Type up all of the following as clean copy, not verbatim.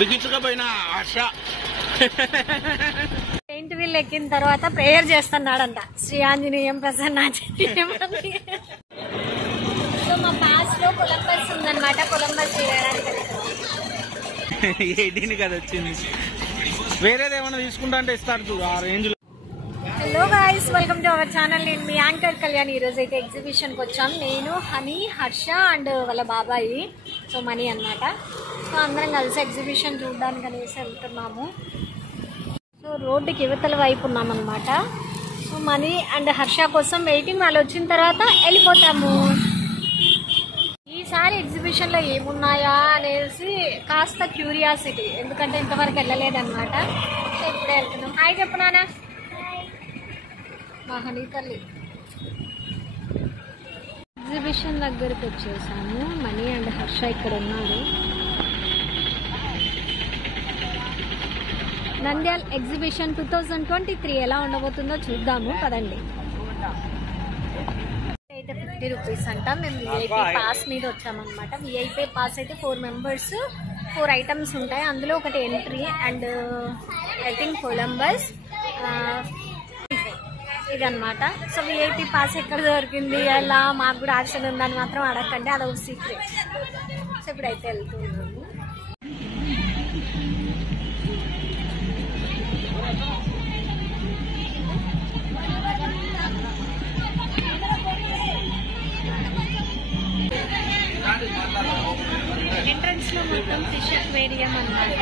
బిగించకపోయినా ఆశ. Paint wheel ఎక్కిన తర్వాత prayer చేస్తున్నాడంట, Shri Anjaneyam ప్రసన్నాంజనేయం. So మా పాస్ లో కొలంబస్ ఉందన్నమాట, కొలంబస్ చేయడానికి 18 కదా వచ్చింది. వేరేది ఏమైనా తీసుకుంటా అంటే ఇస్తారు చూడు ఆ రేంజ్ లో. Hello guys, welcome to our channel. నేను మీ యాంకర్ కళ్యాణ్. ఈరోజు అయితే ఎగ్జిబిషన్కి వచ్చాం. నేను, హనీ, హర్ష అండ్ వాళ్ళ బాబాయి, సో మనీ అన్నమాట. సో అందరం కలిసి ఎగ్జిబిషన్ చూడడానికి అనేసి వెళ్తున్నాము. సో రోడ్డుకి యువతల వైపు ఉన్నామన్నమాట. సో మనీ అండ్ హర్ష కోసం వెయిటింగ్. వాళ్ళు వచ్చిన తర్వాత వెళ్ళిపోతాము. ఈసారి ఎగ్జిబిషన్లో ఏమున్నాయా అనేసి కాస్త క్యూరియాసిటీ, ఎందుకంటే ఇంతవరకు వెళ్ళలేదన్నమాట. సో ఇప్పుడే వెళ్తున్నాం. హాయ్ చెప్పనానా మా హనీ తల్లి. ఎగ్జిబిషన్ దగ్గరికి వచ్చేసాము. మనీ అండ్ హర్ష ఇక్కడ ఉన్నారు. నంద్యాల ఎగ్జిబిషన్ 2023 ఎలా ఉండబోతుందో చూద్దాము, పదండి. అయితే 50 రూపీస్ అంట. మేము విఐపీ పాస్ మీద వచ్చామన్నమాట. విఐపీ పాస్ అయితే 4 మెంబర్స్ 4 ఐటమ్స్ ఉంటాయి. అందులో ఒకటి entry and I think Columbus ఇదన్నమాట. సో విఐపీ పాస్ ఎక్కడ దొరికింది, అలా మాకు కూడా ఆప్షన్ ఉందని మాత్రం అడగండి, అదొక సీక్రెట్. సో ఇప్పుడైతే వెళ్తున్నాము. ఎంట్రన్స్ లో మొత్తం ఫిష్ అక్వేరియం అన్నమాట.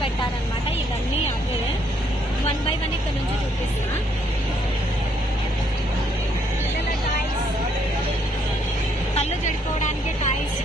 పెట్టారనమాట. ఇవన్నీ అవే 1 by 1 ఇక్కడ నుంచి చూపిస్తున్నా. కళ్ళు జడుకోవడానికి టాయ్స్.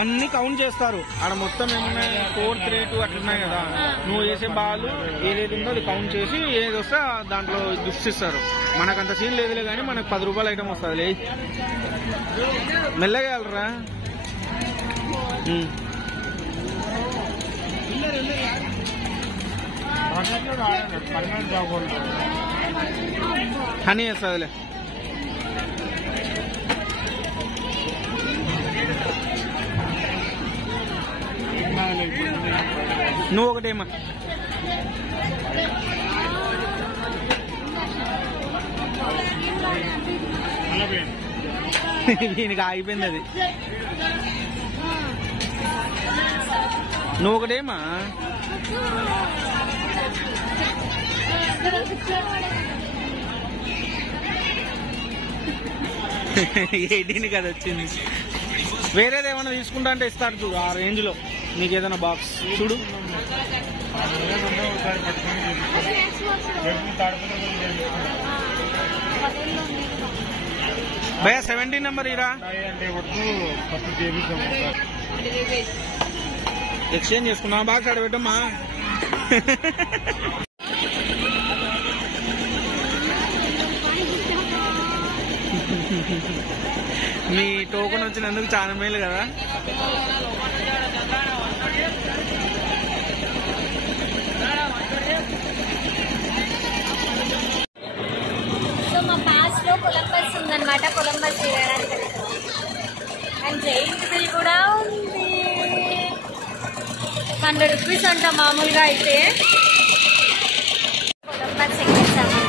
అన్ని కౌంట్ చేస్తారు ఆడ. మొత్తం ఏమున్నాయి 4, 3, 2 అట్లున్నాయి కదా. నువ్వు వేసే బాల్ ఏదేది ఉందో అది కౌంట్ చేసి ఏది వస్తే దాంట్లో దుష్టిస్తారు. మనకంత సీన్ లేదులే కానీ మనకు 10 రూపాయల ఐటమ్ వస్తుంది. లే మెల్లగా వెళ్ళరా. హనీ వస్తుందిలే. నువ్వు ఒకటేమా. దీనికి ఆగిపోయింది అది. నువ్వు ఒకటేమా. ఎయిటీన్ కదా వచ్చింది. వేరేది ఏమైనా తీసుకుంటా అంటే ఇస్తాడు చూడు ఆ రేంజ్ లో. నీకు ఏదైనా బాక్స్ చూడు. భయ్యా 17 నెంబర్ ఇరా. ఎక్స్చేంజ్ చేసుకున్నా బాక్స్ ఆడ పెట్టమ్మా. మీ టోకెన్ వచ్చినందుకు చాలా మేలు కదా. సో మా పాస్ లో కొలంబస్ ఉందన్నమాట. కొలంబస్ చేయడానికి అండ్ జైంట్ బిల్ కూడా ఉంది. 100 రూపీస్ అంట మామూలుగా అయితే. కొలంబస్ ఎక్కేసాము.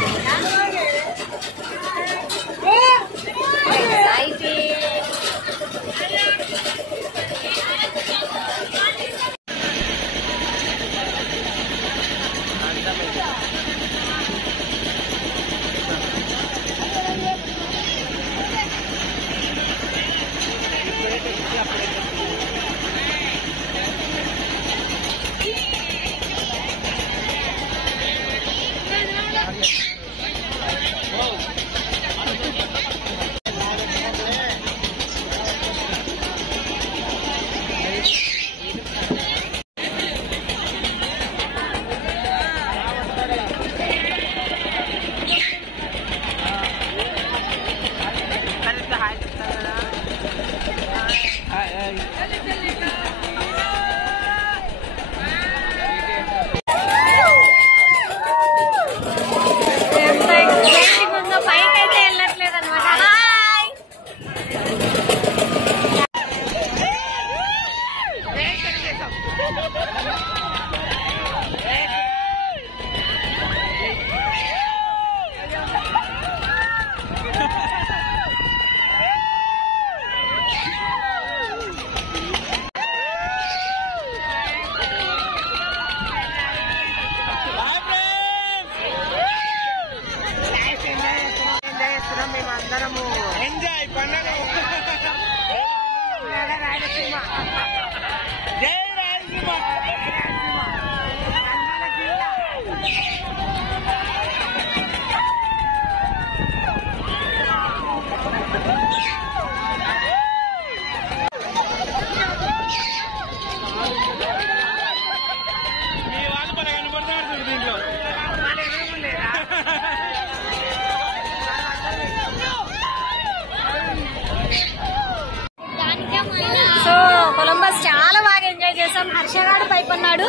హర్షగాడు పైపన్నాడు,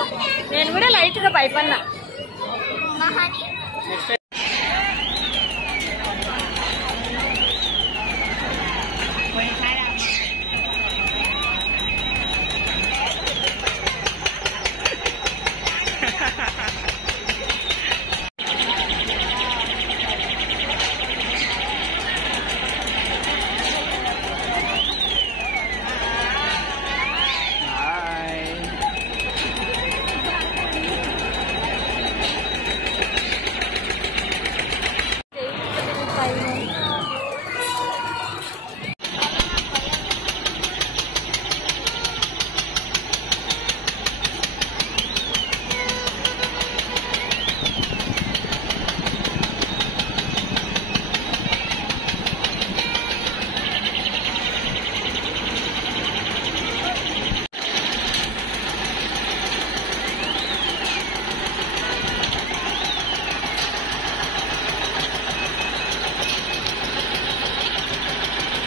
నేను కూడా లైట్ గా పైపన్నా.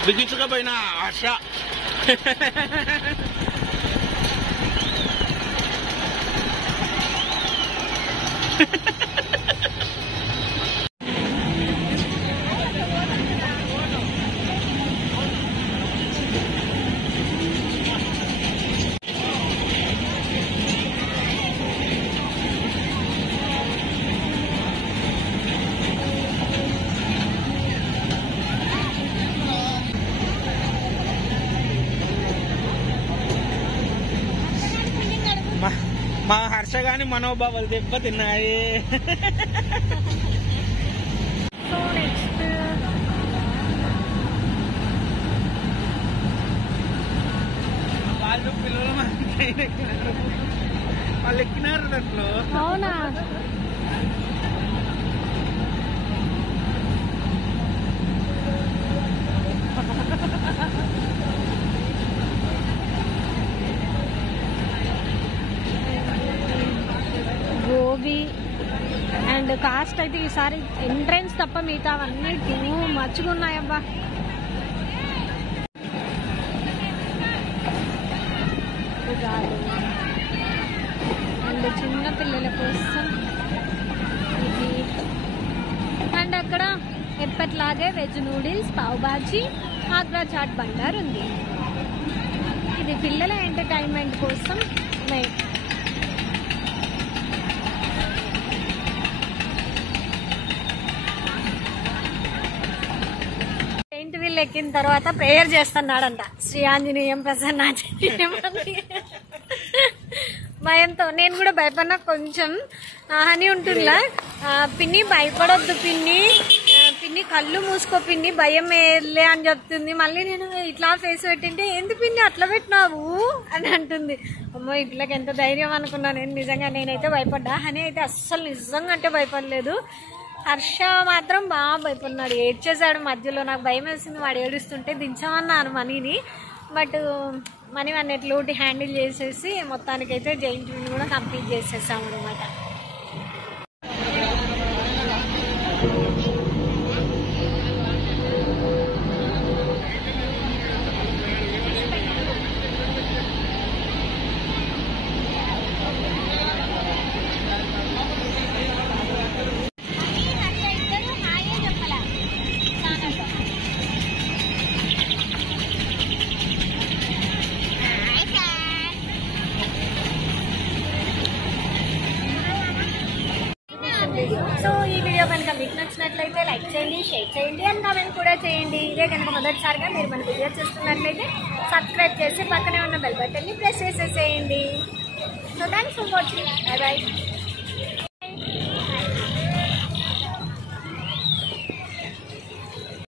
బిగించకపోయినా ఆశ. గాని మనోభావాలు దెబ్బతిన్నాయి. సో నెక్స్ట్ వాళ్ళు పిల్లలు వాళ్ళు ఎక్కినారు దాంట్లో. అవునా? గోబీ అండ్ కాస్ట్ అయితే ఈసారి ఎంట్రెన్స్ తప్ప మిగతా అవన్నీ టూ మచ్చుగా ఉన్నాయబ్బా. అండ్ చిన్న పిల్లల కోసం ఇది అండ్ అక్కడ ఎప్పట్లాగే వెజ్ నూడిల్స్, పావ్ బాజీ, ఆగ్రా చాట్ బండార్ ఉంది. ఇది పిల్లల ఎంటర్టైన్మెంట్ కోసం పెయింట్ వీల్ ఎక్కిన తర్వాత ప్రేయర్ చేస్తున్నాడంట. శ్రీ ఆంజనేయం ప్రసన్నాంజనేయం అని భయంతో. నేను కూడా భయపడినా కొంచెం అని ఉంటుందా, పిన్ని భయపడొద్దు పిన్ని, పిన్ని కళ్ళు మూసుకో పిన్ని, భయం వేయలే అని చెప్తుంది. మళ్ళీ నేను ఇట్లా ఫేస్ పెట్టింటే ఏంది పిన్ని అట్లా పెట్టినావు అని అంటుంది. అమ్మో ఇట్లకి ఎంత ధైర్యం అనుకున్నా నేను. నిజంగా నేనైతే భయపడ్డా, అని అయితే అస్సలు నిజంగా అంటే భయపడలేదు. హర్ష మాత్రం బాగా భయపడినాడు, ఏడ్చేసాడు మధ్యలో. నాకు భయం వేసింది వాడు ఏడుస్తుంటే, దించామన్నాను మనీని. బట్ మనీ అన్నిటిలోటి హ్యాండిల్ చేసేసి మొత్తానికైతే జైంట్ వీల్ కూడా కంప్లీట్ చేసేసాము అనమాట. సో ఈ వీడియో కనుక మీకు నచ్చినట్లయితే లైక్ చేయండి, షేర్ చేయండి అండ్ కామెంట్ కూడా చేయండి. ఇదే కనుక మొదటిసారిగా మీరు మన వీడియో చూస్తున్నట్లయితే సబ్స్క్రైబ్ చేసి పక్కనే ఉన్న బెల్ బటన్ని ప్రెస్ చేసేసేయండి. So thanks for watching. By by.